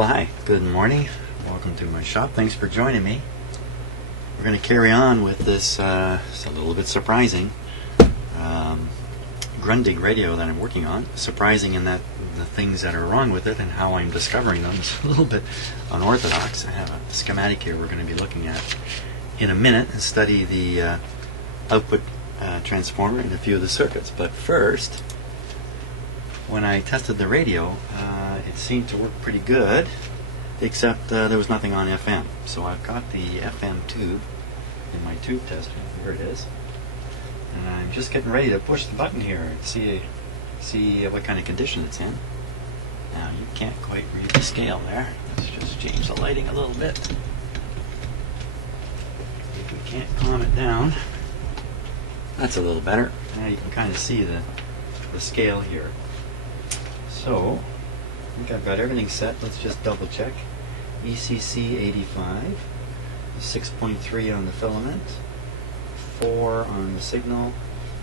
Well, hi, good morning. Welcome to my shop. Thanks for joining me. We're going to carry on with this, it's a little bit surprising, Grundig radio that I'm working on. Surprising in that the things that are wrong with it and how I'm discovering them is a little bit unorthodox. I have a schematic here we're going to be looking at in a minute and study the output transformer and a few of the circuits. But first, when I tested the radio, it seemed to work pretty good, except there was nothing on FM. So I've got the FM tube in my tube tester. Here it is. And I'm just getting ready to push the button here to see what kind of condition it's in. Now, you can't quite read the scale there. Let's just change the lighting a little bit. If we can't calm it down, that's a little better. Now you can kind of see the scale here. So, I think I've got everything set. Let's just double check. ECC 85, 6.3 on the filament, 4 on the signal,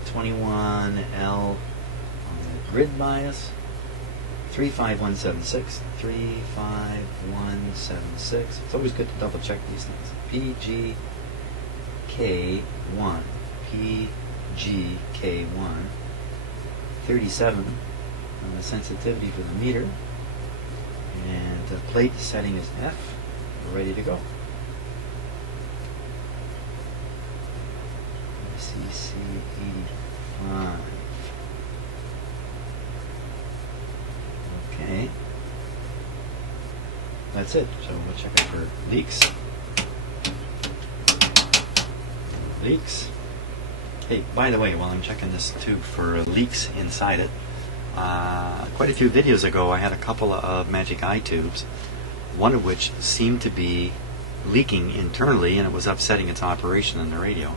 21L on the grid bias, 35176, 35176. It's always good to double check these things. PGK1, PGK1, 37 on the sensitivity for the meter, and the plate setting is F. We're ready to go. CC 85. Okay. That's it. So we'll check out for leaks. Leaks. Hey, by the way, while I'm checking this tube for leaks inside it, quite a few videos ago I had a couple of Magic Eye tubes, one of which seemed to be leaking internally and it was upsetting its operation in the radio.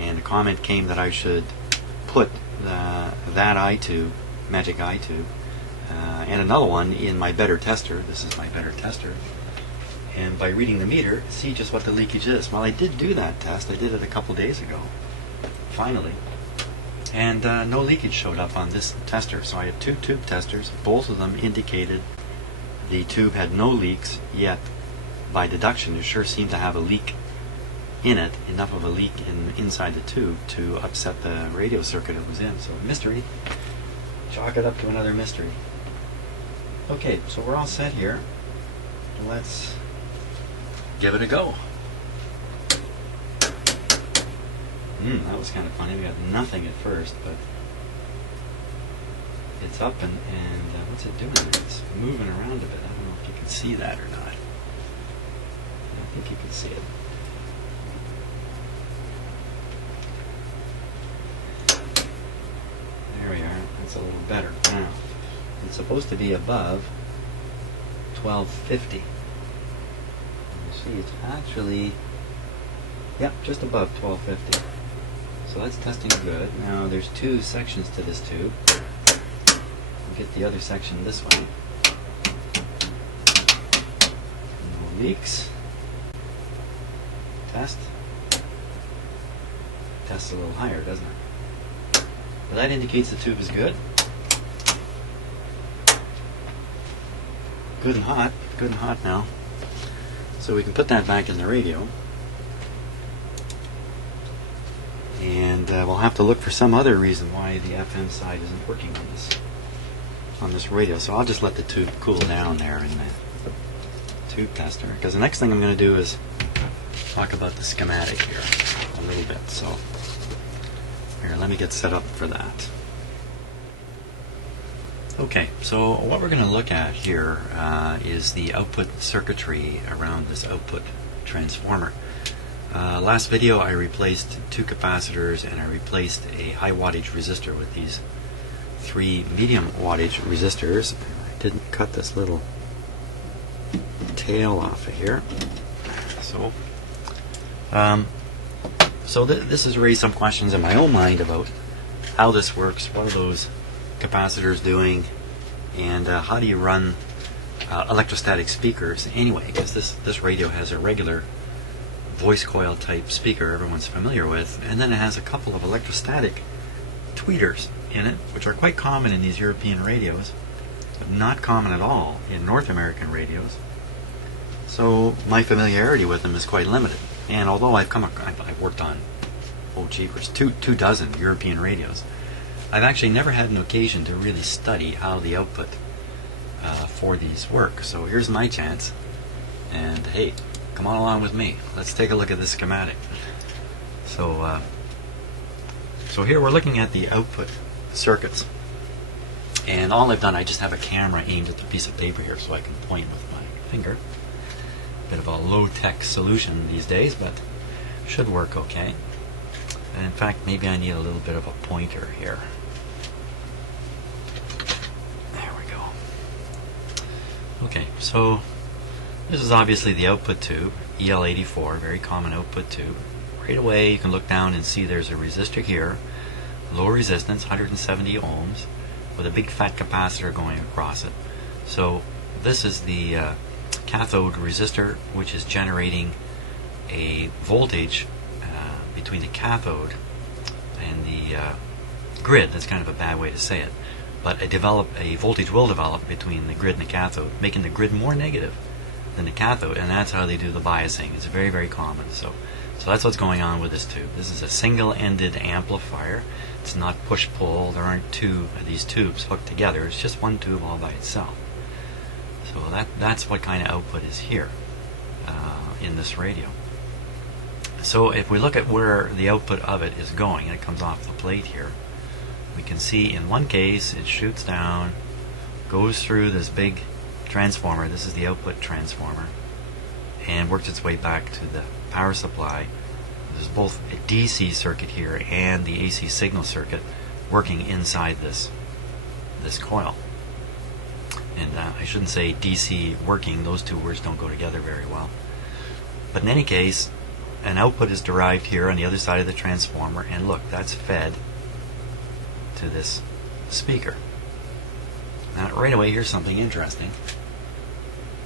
And a comment came that I should put that eye tube, Magic Eye tube, and another one in my better tester. This is my better tester. And by reading the meter, see just what the leakage is. Well, I did do that test. I did it a couple days ago, finally. And no leakage showed up on this tester. So I had two tube testers. Both of them indicated the tube had no leaks, yet by deduction it sure seemed to have a leak in it, enough of a leak inside the tube to upset the radio circuit it was in. So mystery. Chalk it up to another mystery. Okay, so we're all set here. Let's give it a go. That was kind of funny. We got nothing at first, but it's up and what's it doing? It's moving around a bit. I don't know if you can see that or not. I think you can see it. There we are. That's a little better. Now, it's supposed to be above 1250. You see, it's actually, yep, just above 1250. So that's testing good. Now there's two sections to this tube. We'll get the other section this way. No leaks. Test. Tests a little higher, doesn't it? But that indicates the tube is good. Good and hot. Good and hot now. So we can put that back in the radio. And we'll have to look for some other reason why the FM side isn't working on this radio. So I'll just let the tube cool down there in the tube tester, because the next thing I'm going to do is talk about the schematic here a little bit. So here, let me get set up for that. Okay, so what we're going to look at here is the output circuitry around this output transformer. Last video I replaced 2 capacitors and I replaced a high wattage resistor with these 3 medium wattage resistors. I didn't cut this little tail off of here. So this has raised some questions in my own mind about how this works, what are those capacitors doing, and how do you run electrostatic speakers anyway, because this radio has a regular voice coil type speaker everyone's familiar with, and then it has a couple of electrostatic tweeters in it, which are quite common in these European radios. not common at all in North American radios. So my familiarity with them is quite limited. And although I've worked on, oh jeepers, two dozen European radios, I've actually never had an occasion to really study how the output for these work. So here's my chance. And hey, come on along with me. Let's take a look at this schematic. So here we're looking at the output circuits. And all I've done, I just have a camera aimed at the piece of paper here so I can point with my finger. Bit of a low-tech solution these days, but should work okay. And in fact, maybe I need a little bit of a pointer here. There we go. Okay, so this is obviously the output tube, EL84, very common output tube. Right away you can look down and see there's a resistor here, low resistance, 170 ohms, with a big fat capacitor going across it. So this is the cathode resistor, which is generating a voltage between the cathode and the grid. That's kind of a bad way to say it, but a voltage will develop between the grid and the cathode, making the grid more negative than the cathode, and that's how they do the biasing. It's very, very common. So that's what's going on with this tube. This is a single-ended amplifier. It's not push-pull. There aren't two of these tubes hooked together. It's just one tube all by itself. So that's what kind of output is here in this radio. So if we look at where the output of it is going, and it comes off the plate here, we can see in one case it shoots down, goes through this big transformer. This is the output transformer, and works its way back to the power supply. There's both a DC circuit here and the AC signal circuit working inside this coil. And I shouldn't say DC working, those two words don't go together very well. But in any case, an output is derived here on the other side of the transformer, and look, that's fed to this speaker. Now right away, here's something interesting.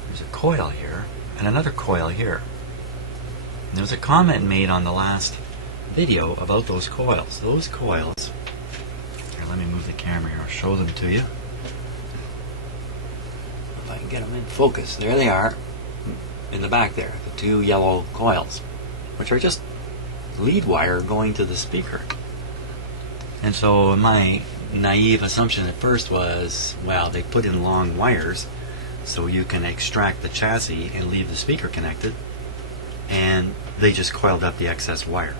There's a coil here and another coil here. And there was a comment made on the last video about those coils. Those coils, here, let me move the camera here, I'll show them to you. If I can get them in focus. There they are, in the back there, the two yellow coils, which are just lead wire going to the speaker. And so my naive assumption at first was, well, they put in long wires so you can extract the chassis and leave the speaker connected, and they just coiled up the excess wire.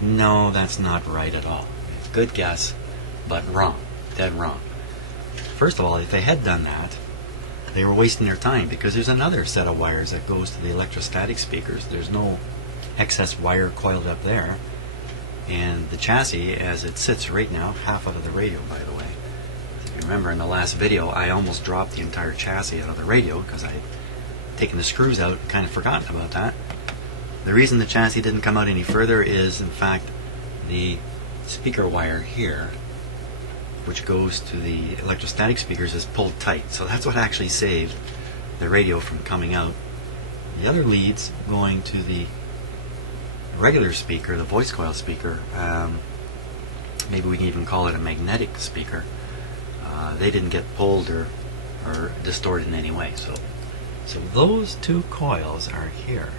No, that's not right at all. Good guess, but wrong. Dead wrong. First of all, if they had done that, they were wasting their time, because there's another set of wires that goes to the electrostatic speakers. There's no excess wire coiled up there. And the chassis, as it sits right now, half out of the radio, by the way. If you remember in the last video, I almost dropped the entire chassis out of the radio because I had taken the screws out and kind of forgotten about that. The reason the chassis didn't come out any further is, in fact, the speaker wire here, which goes to the electrostatic speakers, is pulled tight. So that's what actually saved the radio from coming out. The other leads going to the regular speaker, the voice coil speaker, maybe we can even call it a magnetic speaker, they didn't get pulled or distorted in any way. So those two coils are here.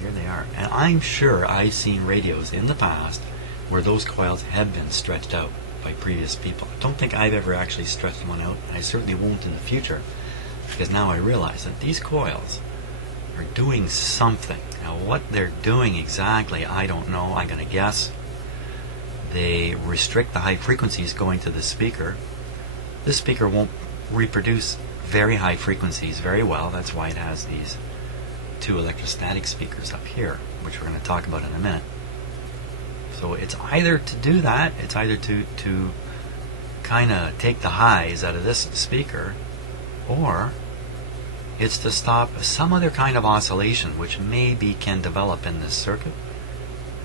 Here they are. And I'm sure I've seen radios in the past where those coils have been stretched out by previous people. I don't think I've ever actually stretched one out, and I certainly won't in the future, because now I realize that these coils are doing something. Now what they're doing exactly, I don't know. I'm going to guess. They restrict the high frequencies going to the speaker. This speaker won't reproduce very high frequencies very well. That's why it has these two electrostatic speakers up here, which we're going to talk about in a minute. So it's either to do that, it's either to kind of take the highs out of this speaker, or it's to stop some other kind of oscillation which maybe can develop in this circuit.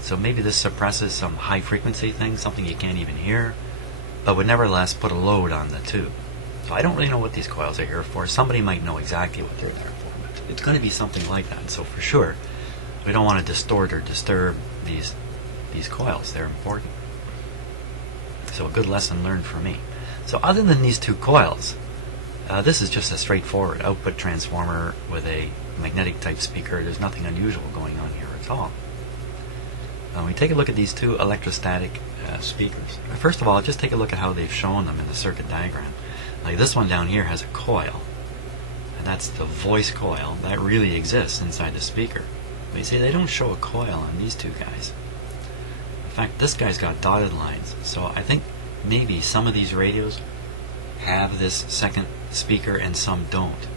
So maybe this suppresses some high frequency thing, something you can't even hear, but would nevertheless put a load on the tube. So I don't really know what these coils are here for. Somebody might know exactly what they're there for, but it's going to be something like that. So for sure, we don't want to distort or disturb these coils. They're important. So a good lesson learned for me. So So other than these two coils, this is just a straightforward output transformer with a magnetic type speaker. There's nothing unusual going on here at all. When we take a look at these two electrostatic speakers, first of all, just take a look at how they've shown them in the circuit diagram. Like this one down here has a coil, and that's the voice coil that really exists inside the speaker. But you see, they don't show a coil on these two guys. In fact, this guy's got dotted lines, so I think maybe some of these radios have this second speaker and some don't.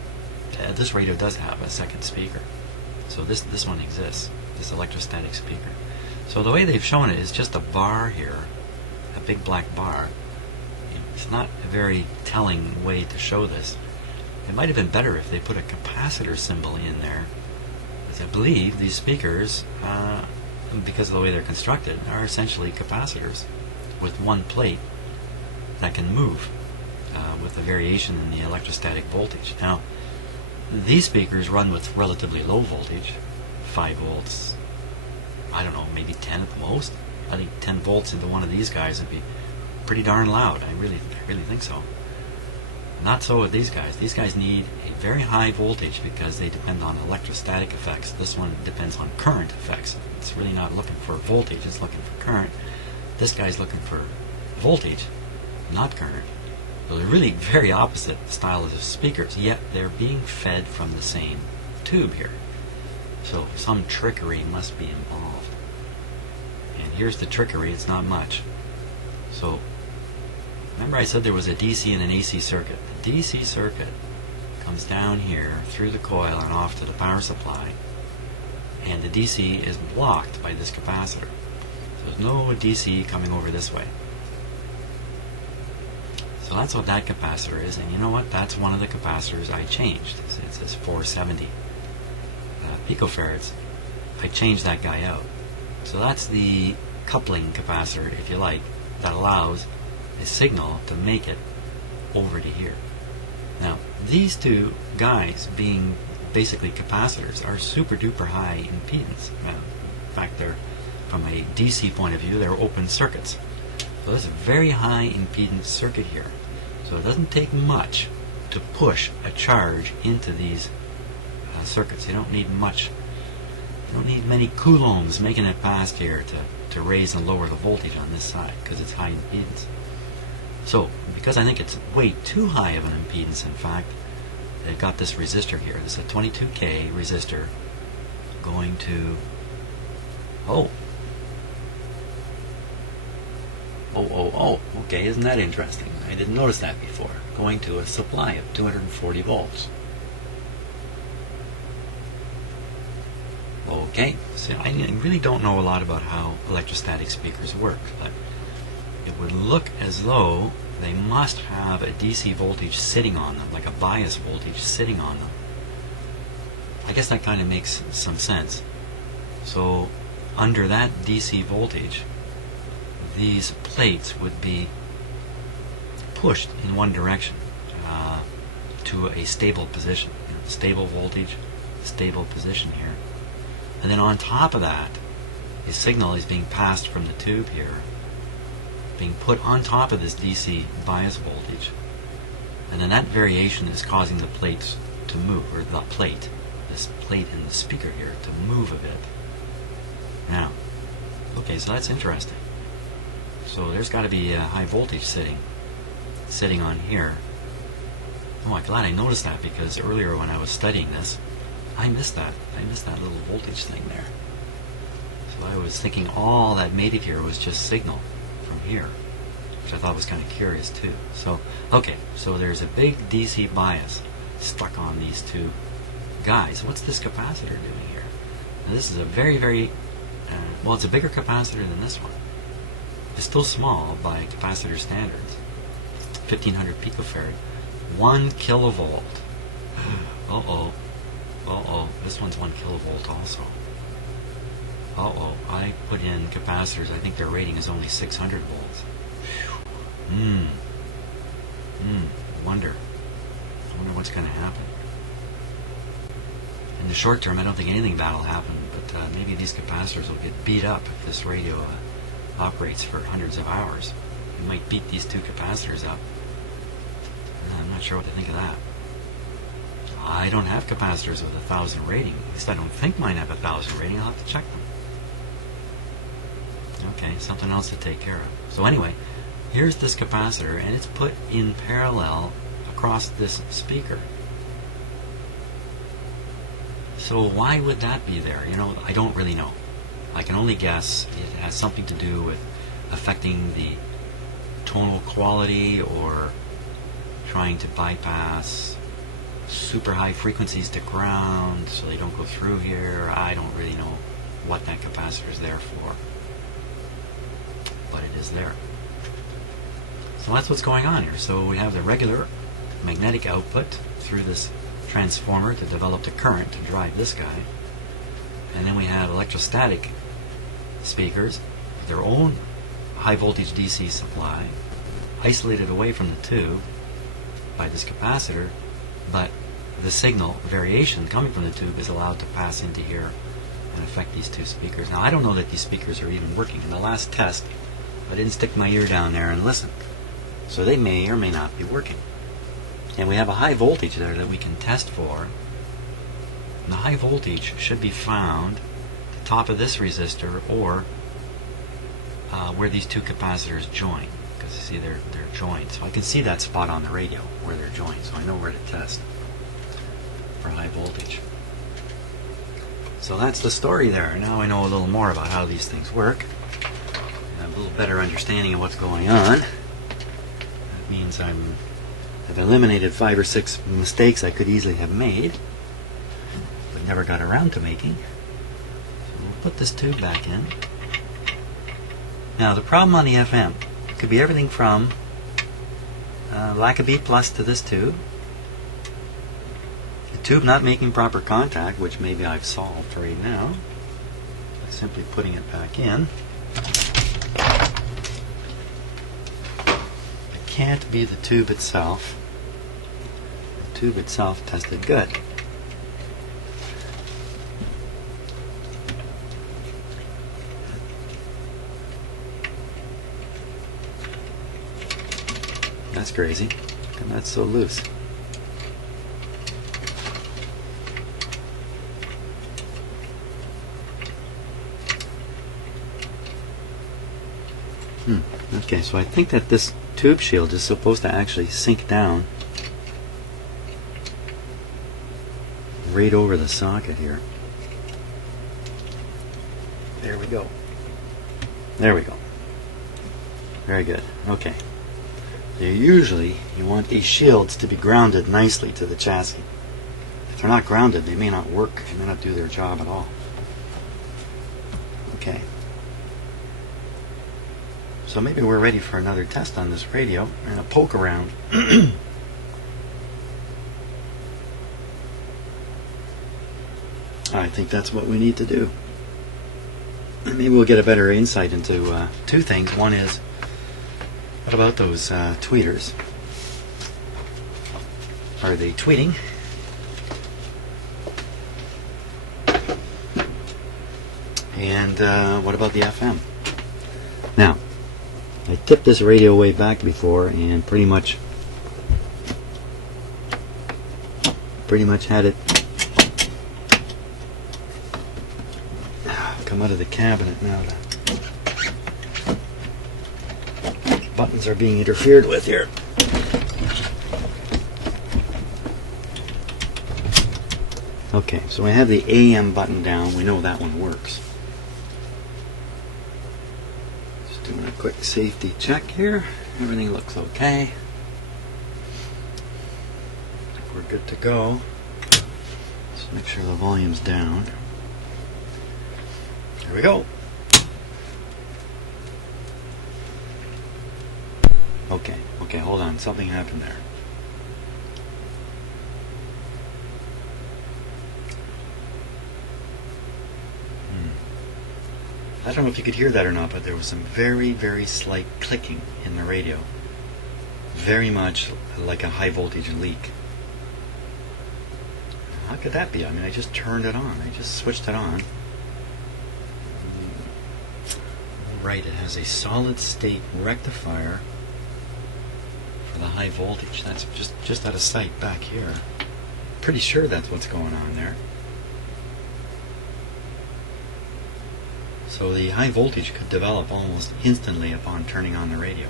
This radio does have a second speaker, so this one exists, this electrostatic speaker. So the way they've shown it is just a bar here, a big black bar. It's not a very telling way to show this. It might have been better if they put a capacitor symbol in there, because I believe these speakers, because of the way they're constructed, are essentially capacitors with one plate that can move with a variation in the electrostatic voltage. Now, these speakers run with relatively low voltage, 5 volts, I don't know, maybe 10 at the most. I think 10 volts into one of these guys would be pretty darn loud. I really think so. Not so with these guys. These guys need a very high voltage because they depend on electrostatic effects. This one depends on current effects. It's really not looking for voltage, it's looking for current. This guy's looking for voltage, not current. So they're really very opposite styles of speakers, yet they're being fed from the same tube here. So some trickery must be involved. And here's the trickery, it's not much. So remember I said there was a DC and an AC circuit. The DC circuit comes down here through the coil and off to the power supply, and the DC is blocked by this capacitor. So there's no DC coming over this way. So that's what that capacitor is, and you know what? That's one of the capacitors I changed. It says 470 picofarads. I changed that guy out. So that's the coupling capacitor, if you like, that allows a signal to make it over to here. Now, these two guys, being basically capacitors, are super duper high impedance. In fact, they're, from a DC point of view, they're open circuits. So there's a very high impedance circuit here. So it doesn't take much to push a charge into these circuits. You don't need much. You don't need many coulombs making it past here to raise and lower the voltage on this side, because it's high impedance. So, because I think it's way too high of an impedance, in fact, they've got this resistor here. This is a 22K resistor going to... Okay, isn't that interesting? I didn't notice that before. Going to a supply of 240 volts. Okay, so I really don't know a lot about how electrostatic speakers work, but it would look as though they must have a DC voltage sitting on them, like a bias voltage sitting on them. I guess that kind of makes some sense. So under that DC voltage, these plates would be pushed in one direction to a stable position. Stable voltage, stable position here. And then on top of that, a signal is being passed from the tube here, being put on top of this DC bias voltage. And then that variation is causing the plates to move, or the plate, this plate in the speaker here, to move a bit. Now, okay, so that's interesting. So there's got to be a high voltage sitting on here. Oh, I'm glad I noticed that, because earlier when I was studying this, I missed that. I missed that little voltage thing there. So I was thinking all that made it here was just signal from here, which I thought was kind of curious too. So, okay, so there's a big DC bias stuck on these two guys. What's this capacitor doing here? Now, this is a very, very, well, it's a bigger capacitor than this one. It's still small by capacitor standards. 1500 picofarad. 1 kilovolt. This one's 1 kilovolt also. I put in capacitors. I think their rating is only 600 volts. Wonder what's going to happen. In the short term, I don't think anything bad will happen, but maybe these capacitors will get beat up if this radio operates for hundreds of hours. It might beat these two capacitors up. I'm not sure what to think of that. I don't have capacitors with 1,000 rating. At least I don't think mine have 1,000 rating. I'll have to check them. Okay, something else to take care of. So anyway, here's this capacitor, and it's put in parallel across this speaker. So why would that be there? You know, I don't really know. I can only guess it has something to do with affecting the tonal quality or trying to bypass super high frequencies to ground so they don't go through here. I don't really know what that capacitor is there for, but it is there. So that's what's going on here. So we have the regular magnetic output through this transformer to develop the current to drive this guy, and then we have electrostatic speakers with their own high voltage DC supply isolated away from the tube by this capacitor, but the signal variation coming from the tube is allowed to pass into here and affect these two speakers. Now I don't know that these speakers are even working. In the last test I didn't stick my ear down there and listen, so they may or may not be working. And we have a high voltage there that we can test for. And the high voltage should be found at the top of this resistor or where these two capacitors join, because you see they're joined. So I can see that spot on the radio where they're joined, so I know where to test for high voltage. So that's the story there. Now I know a little more about how these things work. I have a little better understanding of what's going on. That means I've eliminated 5 or 6 mistakes I could easily have made, but never got around to making. So we'll put this tube back in. Now the problem on the FM could be everything from lack of B plus to this tube, the tube not making proper contact, which maybe I've solved right now by simply putting it back in. It can't be the tube itself. The tube itself tested good. That's crazy. And that's so loose. Okay, so I think that this tube shield is supposed to actually sink down right over the socket here. There we go. There we go. Very good. Okay. Usually you want these shields to be grounded nicely to the chassis. If they're not grounded, they may not work, they may not do their job at all. Okay. So maybe we're ready for another test on this radio and a poke around. I think that's what we need to do. And maybe we'll get a better insight into 2 things. One is, what about those tweeters? Are they tweeting? And what about the FM? Now, I tipped this radio way back before and pretty much had it come out of the cabinet now. The buttons are being interfered with here. Okay, so I have the AM button down. We know that one works. Just doing a quick safety check here. Everything looks okay. I think we're good to go. Just make sure the volume's down. There we go. Okay, hold on. Something happened there. I don't know if you could hear that or not, but there was some very, very slight clicking in the radio. Very much like a high voltage leak. How could that be? I mean, I just turned it on. I just switched it on. Right, it has a solid state rectifier for the high voltage. That's just out of sight back here. Pretty sure that's what's going on there. So the high voltage could develop almost instantly upon turning on the radio.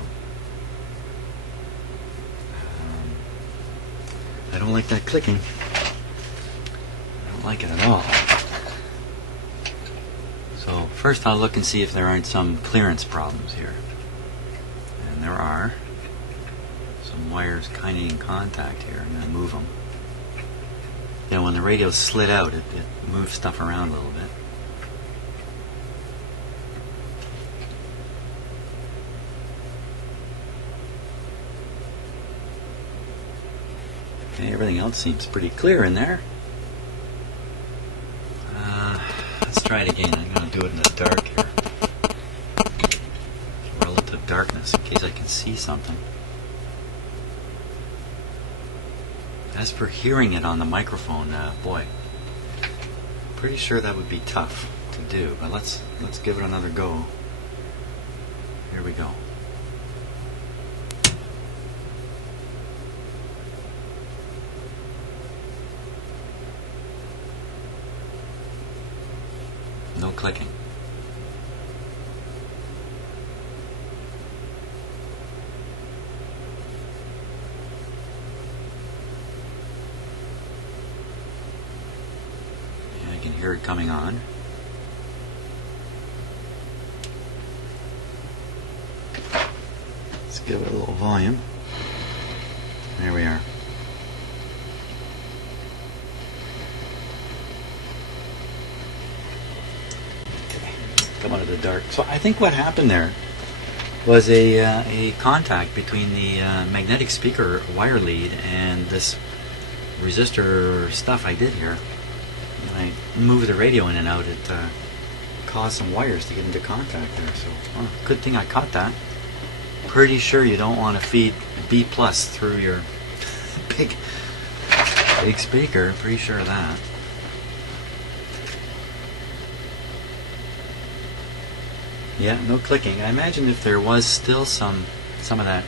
I don't like that clicking. I don't like it at all. So first I'll look and see if there aren't some clearance problems here. And there are. Some wires kind of in contact here. I'm going to move them. You know, when the radio slid out, it moves stuff around a little bit. Okay, everything else seems pretty clear in there. Let's try it again. I'm going to do it in the dark here. Relative darkness, in case I can see something. As for hearing it on the microphone, boy, pretty sure that would be tough to do. But let's give it another go. Here we go. No clicking. Yeah, I can hear it coming on. Let's give it a little volume. There we are. Come out of the dark. So I think what happened there was a contact between the magnetic speaker wire lead and this resistor stuff I did here. When I moved the radio in and out, it caused some wires to get into contact there. So good thing I caught that. Pretty sure you don't want to feed B+ through your big speaker. Pretty sure of that. Yeah, no clicking. I imagine if there was still some of that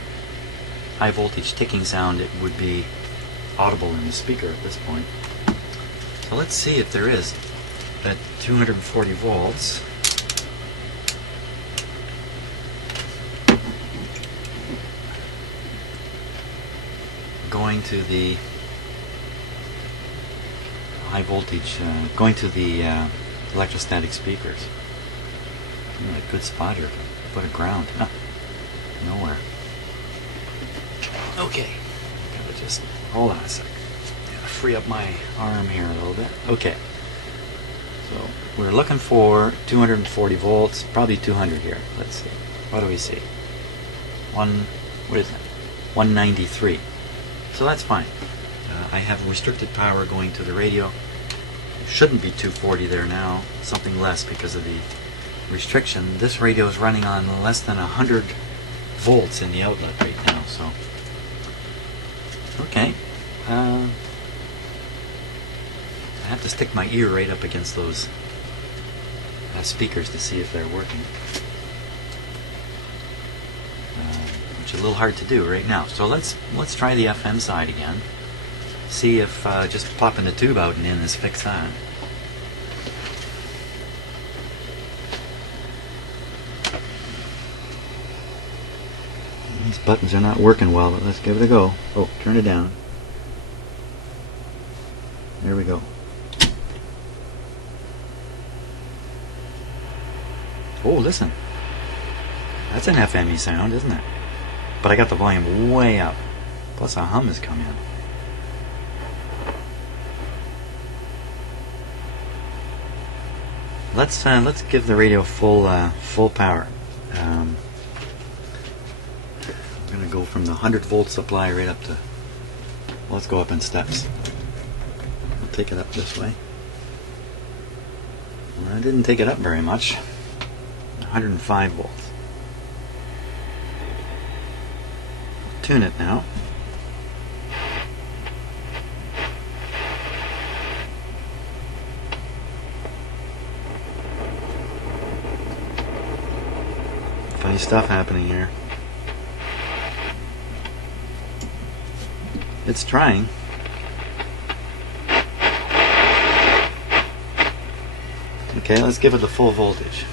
high voltage ticking sound, it would be audible in the speaker at this point. So let's see if there is at 240 volts. Going to the high voltage, going to the electrostatic speakers. A good spot here to put a ground. Nowhere. Okay. Gotta just hold on a sec. Gotta free up my arm here a little bit. Okay. So we're looking for 240 volts, probably 200 here. Let's see. What do we see? What is that? 193. So that's fine. I have restricted power going to the radio. Shouldn't be 240 there now. Something less because of the restriction. This radio is running on less than 100 volts in the outlet right now, so okay. I have to stick my ear right up against those speakers to see if they're working, which is a little hard to do right now. So let's try the FM side again, see if just popping the tube out and in has fixed that. These buttons are not working well, but let's give it a go. Oh, turn it down. There we go. Oh, listen. That's an FME sound, isn't it? But I got the volume way up. Plus a hum has come in. Let's give the radio full power. I'm going to go from the 100 volt supply right up to, let's go up in steps. I'll take it up this way. Well, I didn't take it up very much. 105 volts. I'll tune it now. Funny stuff happening here. It's trying. Okay, let's give it the full voltage.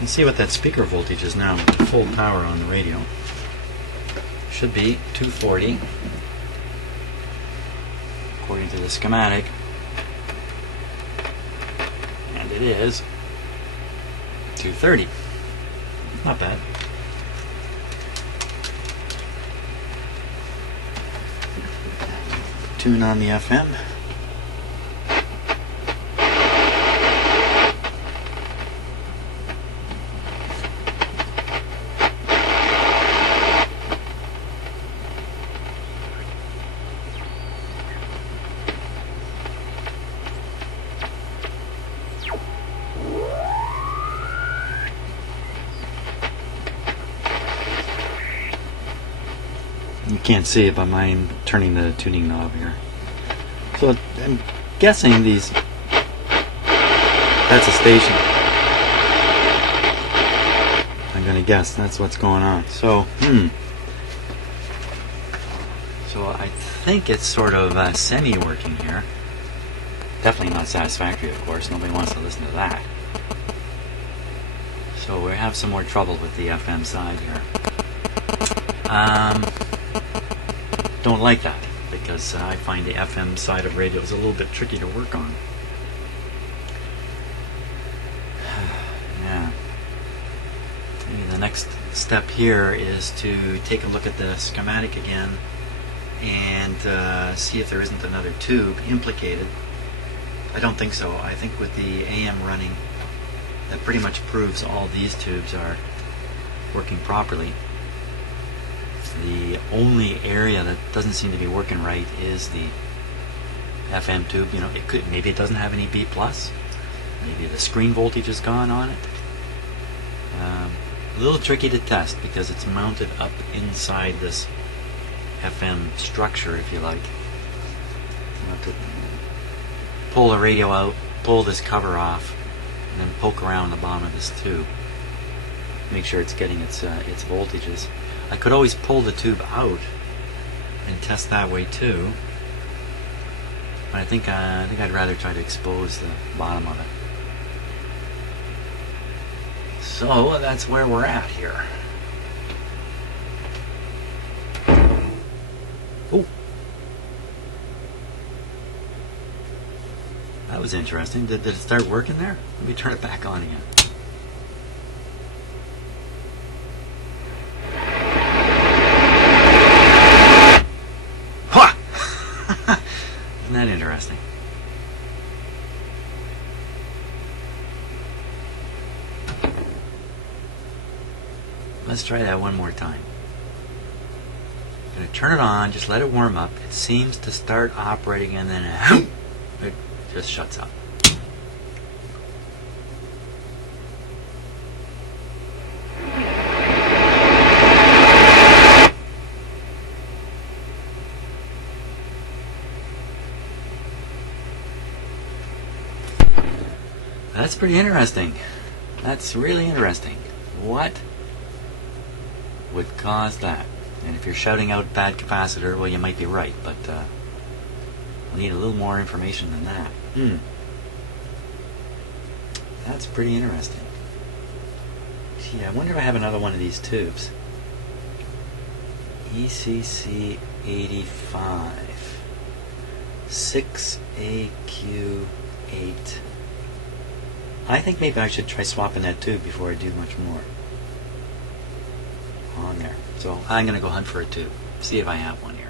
Let's see what that speaker voltage is now with the full power on the radio. Should be 240 according to the schematic, and it is 230. Not bad. Tune on the FM. You can't see it, but I'm turning the tuning knob here. So I'm guessing these, that's a station. I'm gonna guess that's what's going on. So, So I think it's sort of semi-working here. Definitely not satisfactory, of course. Nobody wants to listen to that. So we have some more trouble with the FM side here. Don't like that, because I find the FM side of radio is a little bit tricky to work on. Yeah. Maybe the next step here is to take a look at the schematic again and see if there isn't another tube implicated. I don't think so. I think with the AM running, that pretty much proves all these tubes are working properly. The only area that doesn't seem to be working right is the FM tube. You know, maybe it doesn't have any B+. Maybe the screen voltage is gone on it. A little tricky to test because it's mounted up inside this FM structure, if you like. You have to pull the radio out, pull this cover off, and then poke around the bottom of this tube. Make sure it's getting its voltages. I could always pull the tube out and test that way too, but I think I'd rather try to expose the bottom of it. So that's where we're at here. Oh, that was interesting. Did it start working there? Let me turn it back on again. Isn't that interesting? Let's try that one more time. I'm going to turn it on, just let it warm up. It seems to start operating and then it just shuts up. That's pretty interesting. That's really interesting. What would cause that? And if you're shouting out bad capacitor, well, you might be right, but we need a little more information than that. That's pretty interesting. Gee, I wonder if I have another one of these tubes. ECC 85 6AQ8. I think maybe I should try swapping that tube before I do much more on there. So I'm going to go hunt for a tube, see if I have one here.